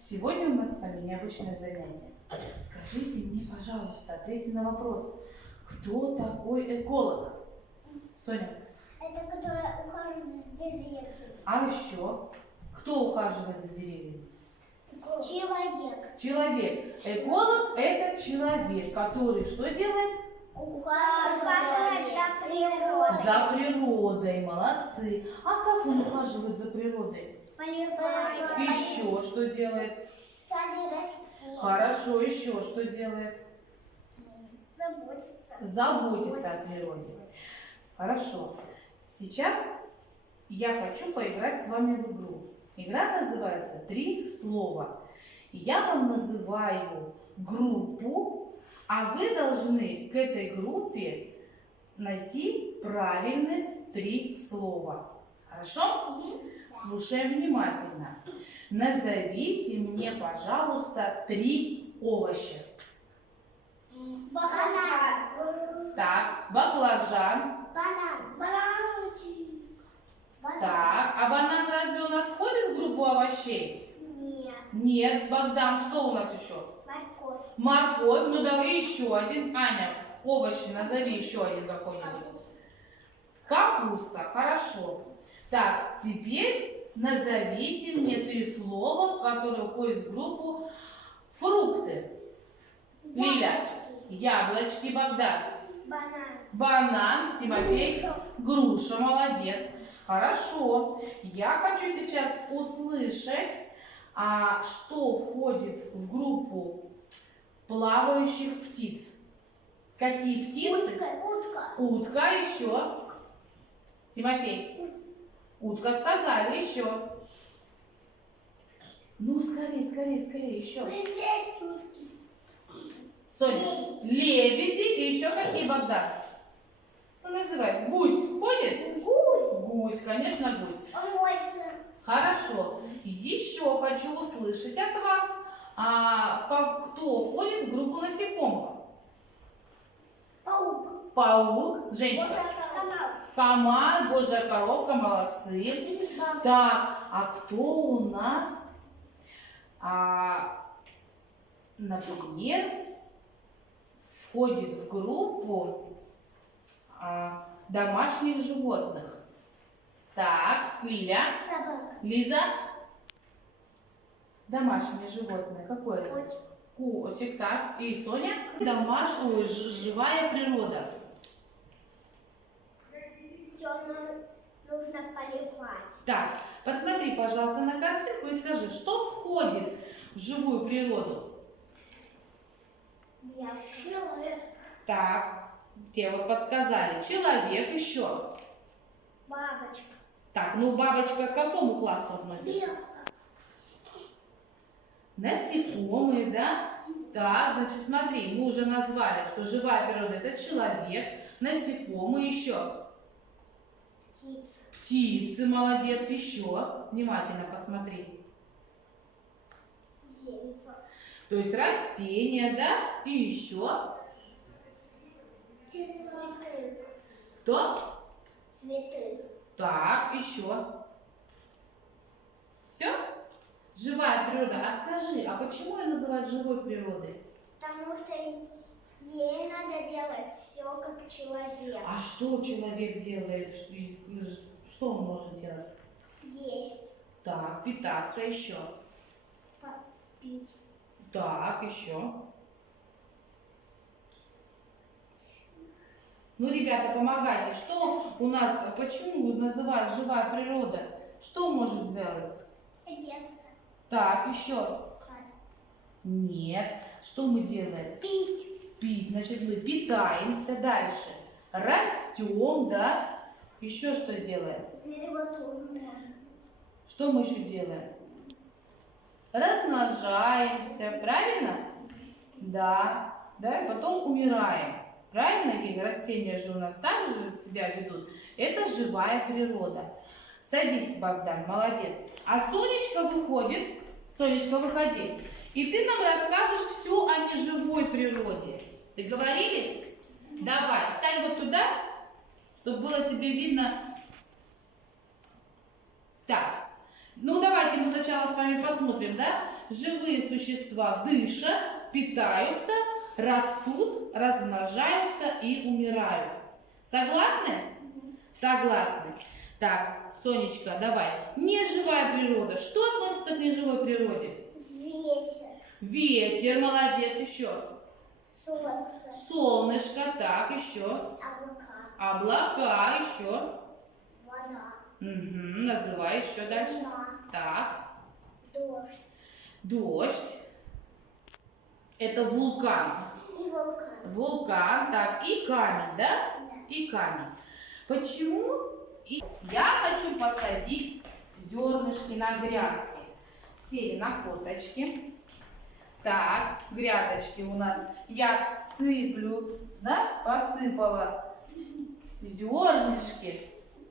Сегодня у нас с вами необычное занятие. Скажите мне, пожалуйста, ответьте на вопрос. Кто такой эколог? Соня? Это которая ухаживает за деревьями. А еще? Кто ухаживает за деревьями? Человек. Человек. Эколог – это человек, который что делает? Ухаживает за природой. За природой. Молодцы. А как он ухаживает за природой? Поливает. Еще что делает? Сады растения. Хорошо, еще что делает? Заботится. Заботится о природе. Хорошо. Сейчас я хочу поиграть с вами в игру. Игра называется «Три слова». Я вам называю группу, а вы должны к этой группе найти правильных 3 слова. Хорошо? Слушаем внимательно. Назовите мне, пожалуйста, 3 овоща. Банан. Так, баклажан. Банан. Банан. Так, а банан разве у нас входит в группу овощей? Нет. Нет. Богдан, что у нас еще? Морковь. Морковь. Ну давай еще один. Аня, овощи назови еще один какой-нибудь. Капуста. Хорошо. Так, теперь назовите мне 3 слова, которые входят в группу фрукты. Лиля. Яблочки. Богдан. Банан. Банан. Тимофей. Груша. Молодец. Хорошо. Я хочу сейчас услышать, что входит в группу плавающих птиц. Какие птицы? Утка. Утка. Еще. Тимофей. Утка сказали. Еще. Ну, скорее, скорее, скорее. Еще. Здесь утки. Соня. Лебеди. И еще какие, Богдан? Ну, называй. Гусь входит? Гусь. Гусь, конечно, гусь. Он моется. Хорошо. Еще хочу услышать от вас, кто входит в группу насекомых. Паук. Паук, женщина. Комар, божья коровка, молодцы. Так, а кто у нас, например, входит в группу домашних животных? Так, Лиля. Собака. Лиза. Домашнее животное. Какое это? Котик. Котик, так. И Соня. Домашняя, живая природа. Ее нужно поливать. Так, посмотри, пожалуйста, на картинку и скажи, что входит в живую природу? Человек. Так, тебе вот подсказали. Человек, еще. Бабочка. Так, ну бабочка к какому классу относится? Белка. Насекомые, да? Так, значит, смотри, мы уже назвали, что живая природа – это человек, насекомые, еще. Птица. Птицы, молодец, еще. Внимательно посмотри. Дерево. То есть растения, да? И еще. Цветы. Кто? Цветы. Так, еще. Все? Живая природа. А скажи, а почему ее называют живой природой? Потому что ей надо делать все как человек. А что человек делает? Что он может делать? Есть. Так, питаться еще. Пить. Так, еще. Ну, ребята, помогайте. Что у нас, почему называют живая природа? Что может сделать? Одеться. Так, еще. Спать. Нет. Что мы делаем? Пить. Пить. Значит, мы питаемся дальше. Растем, да? Еще что делаем? Дерево тоже можно. Что мы еще делаем? Размножаемся, правильно? Да. Да, и потом умираем. Правильно? Есть растения же у нас также себя ведут. Это живая природа. Садись, Богдан, молодец. А Сонечка выходит. Сонечка, выходи. И ты нам расскажешь все о неживой природе. Договорились? Давай, встань вот туда, чтобы было тебе видно. Так, ну давайте мы сначала с вами посмотрим, да? живые существа дышат, питаются, растут, размножаются и умирают. Согласны? Согласны. Так, Сонечка, давай. Неживая природа. Что относится к неживой природе? Ветер. Ветер, молодец, еще. Солнце. Солнышко, так, еще. Облака. Облака, еще. Вода. Угу, называй еще дальше. Луна. Так, Дождь. дождь. Это вулкан. И вулкан. Вулкан, так, и камень, да? Да. И камень. Почему? Я хочу посадить зернышки на грядке. Сели на корточки. Так, грядочки у нас. Я сыплю, да? Посыпала зернышки.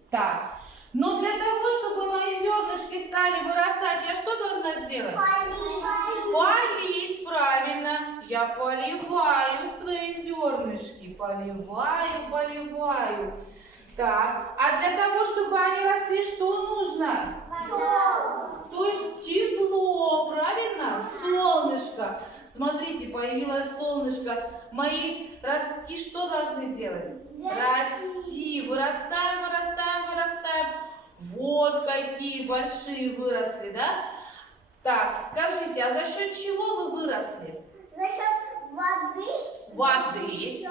Так, но для того, чтобы мои зернышки стали вырастать, я что должна сделать? Полить, правильно. Я поливаю свои зернышки. Поливаю, поливаю. Так, а для того, чтобы они росли, что нужно? То есть тепло, правильно? Солнышко. Смотрите, появилось солнышко. Мои ростки что должны делать? Расти. Вырастаем, вырастаем, вырастаем. Вот какие большие выросли, да? Так, скажите, а за счет чего вы выросли? За счет воды. Воды, Еще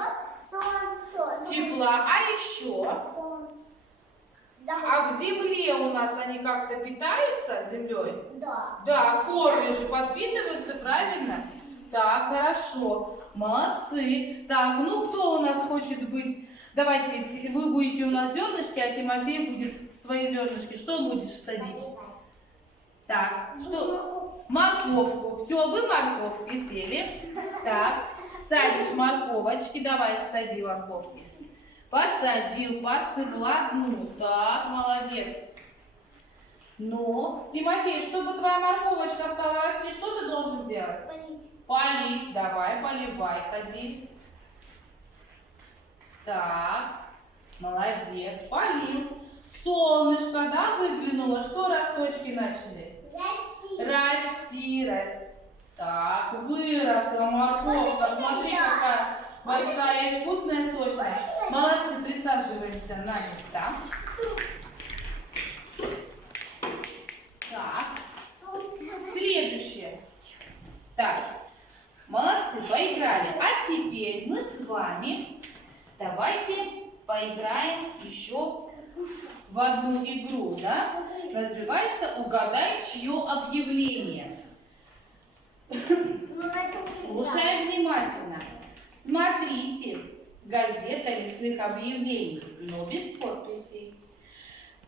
солнца. тепла, а еще? А в земле у нас они как-то питаются землей? Да. Да, корни же подпитываются, правильно? Так, хорошо, молодцы. Так, ну кто у нас хочет быть? Давайте, вы будете у нас зернышки, а Тимофей будет свои зернышки. Что будешь садить? Так, что? Морковку. Все, вы морковки сели. Так, садишь морковочки. Давай, сади морковки. Посадил, посыпал. Ну, так, молодец. Ну, Тимофей, чтобы твоя морковочка стала расти, что ты должен делать? Полить. Полить. Давай, поливай, ходи. Так, молодец. Полил. Солнышко, да, выглянуло. Что росточки начали? Расти, расти. Так, выросла морковка. Смотри, какая большая и вкусная, сочная. Молодцы, присаживаемся на места. Так, следующее. Так, молодцы, поиграли. А теперь мы с вами давайте поиграем еще в одну игру, да? Называется «Угадай, чье объявление». Слушаем внимательно. Смотрите, газета лесных объявлений, но без подписей.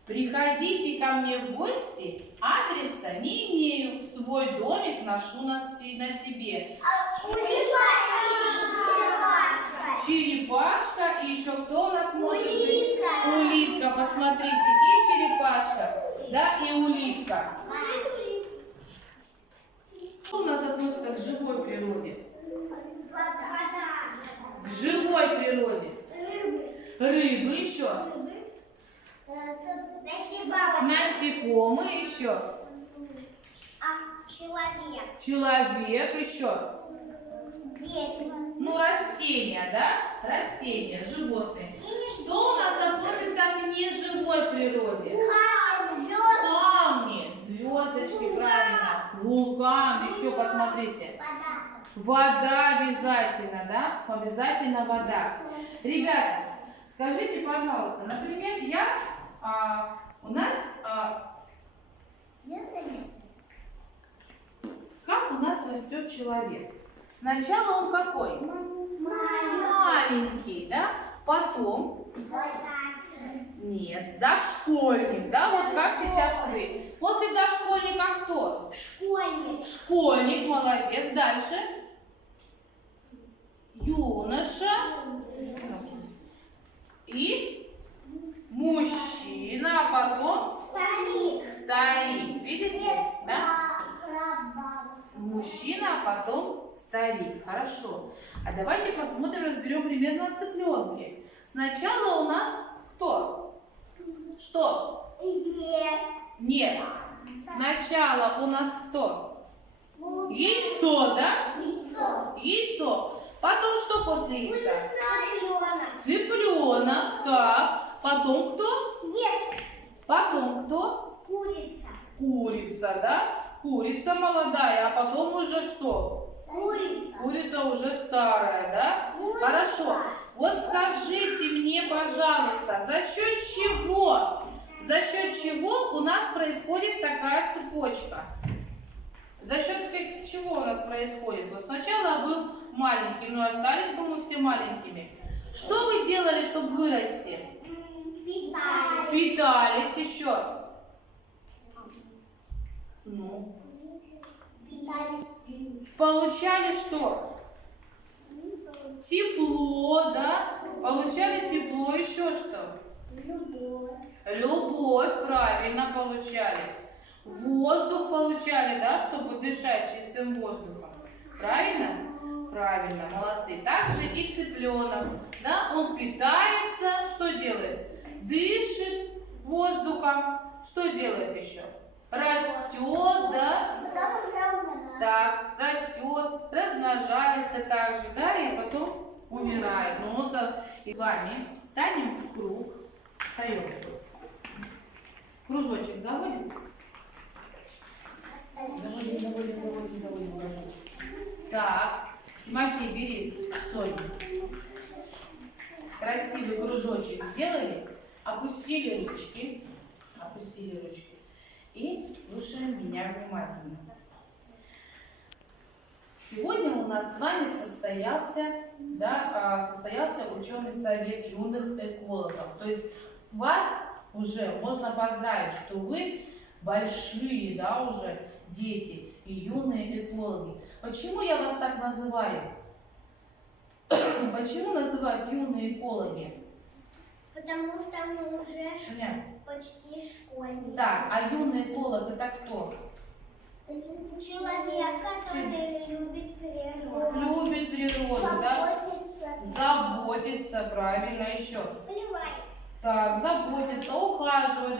Приходите ко мне в гости, адреса не имею, свой домик ношу на себе. Черепашка и еще кто у нас может быть? Улитка, посмотрите, и черепашка, да, и улитка. Что у нас относится к живой природе? К живой природе. Рыбы еще. Насекомые еще. Человек. Человек еще. Дерево. Ну, растения, да? Растения, животные. Что у нас относится к неживой природе? Камни, звездочки, правильно. Вулкан, еще посмотрите. Вода обязательно, да? Обязательно вода. Ребята, скажите, пожалуйста, например, у нас как у нас растет человек? Сначала он какой? Маленький, да? Потом нет, дошкольник, да? Вот как сейчас вы. После дошкольника кто? Школьник. Школьник, молодец. Дальше. Юноша. И мужчина, а потом старик. Видите? Да? Мужчина, а потом старик. Хорошо. А давайте посмотрим, разберем примерно о цыпленке. Сначала у нас кто? Что? Есть. Нет. Сначала у нас кто? Яйцо, да? Яйцо. Яйцо. Потом что после яйца? Цыпленок. Цыпленок. Так. Потом кто? Нет. Потом кто? Курица. Курица, да? Курица молодая, а потом уже что? Курица. Курица уже старая, да? Курица. Хорошо. Вот скажите мне, пожалуйста, за счет чего у нас происходит такая цепочка? За счет чего у нас происходит? Вот сначала был маленький, но остались бы мы все маленькими. Что вы делали, чтобы вырасти? Питались. Питались еще. Ну, Питались. получали что? Тепло, да? Получали тепло, еще что? Любовь. Любовь, правильно, получали. Воздух получали, да, чтобы дышать чистым воздухом. Правильно? Правильно, молодцы. Также и цыпленок, да, он питается, что делает? Дышит воздухом. Что делает еще? Растет, да? Потом уже умирает. Так, растет, размножается также, да, и потом умирает. Ну, и с вами встанем в круг, встаем. Кружочек заводим. Заводим кружочек. Так, Тимофей, бери Соню. Красивый кружочек сделали, опустили ручки, и слушаем меня внимательно. Сегодня у нас с вами состоялся ученый совет юных экологов. То есть вас уже можно поздравить, что вы большие, да, уже дети и юные экологи. Почему я вас так называю? Почему называют юные экологи? Потому что мы уже Шаня. почти школьники. Так, а юный эколог это кто? Человек, который любит природу. Любит природу, да? Заботится. Заботится, правильно, еще. Поливает. Так, заботится, ухаживает,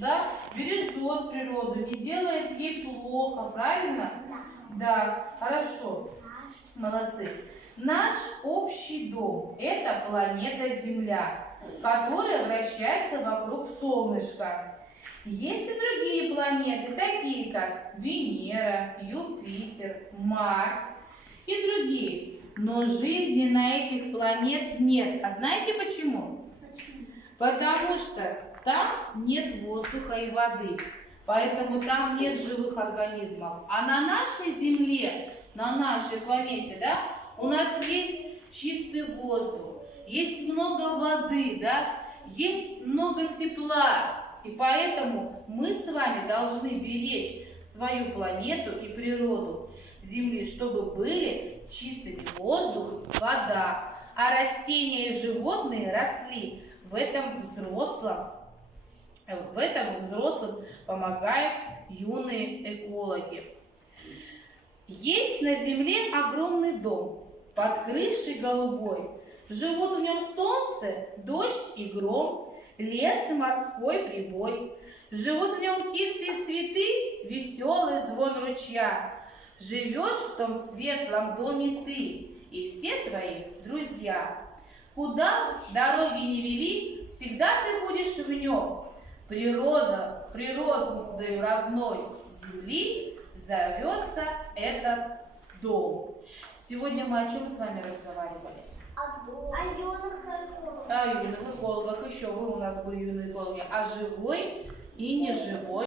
да, бережет природу, не делает ей плохо, правильно? Да, хорошо, молодцы. Наш общий дом – это планета Земля, которая вращается вокруг солнышка. Есть и другие планеты, такие как Венера, Юпитер, Марс и другие. Но жизни на этих планетах нет. А знаете почему? Потому что там нет воздуха и воды, поэтому там нет живых организмов. А на нашей Земле, на нашей планете, да, у нас есть чистый воздух, есть много воды, да, есть много тепла. И поэтому мы с вами должны беречь свою планету и природу Земли, чтобы были чистый воздух, вода, а растения и животные росли. В этом взрослым помогают юные экологи. Есть на Земле огромный дом под крышей голубой. Живут в нем солнце, дождь и гром, лес и морской прибой. Живут в нем птицы и цветы, веселый звон ручья. Живешь в том светлом доме ты и все твои друзья. Куда дороги не вели, всегда ты будешь в нем. Природой родной земли зовется этот дом. Сегодня мы о чем с вами разговаривали? О юных экологах. О юных экологах. Еще вы у нас были юные экологи. О живой и неживой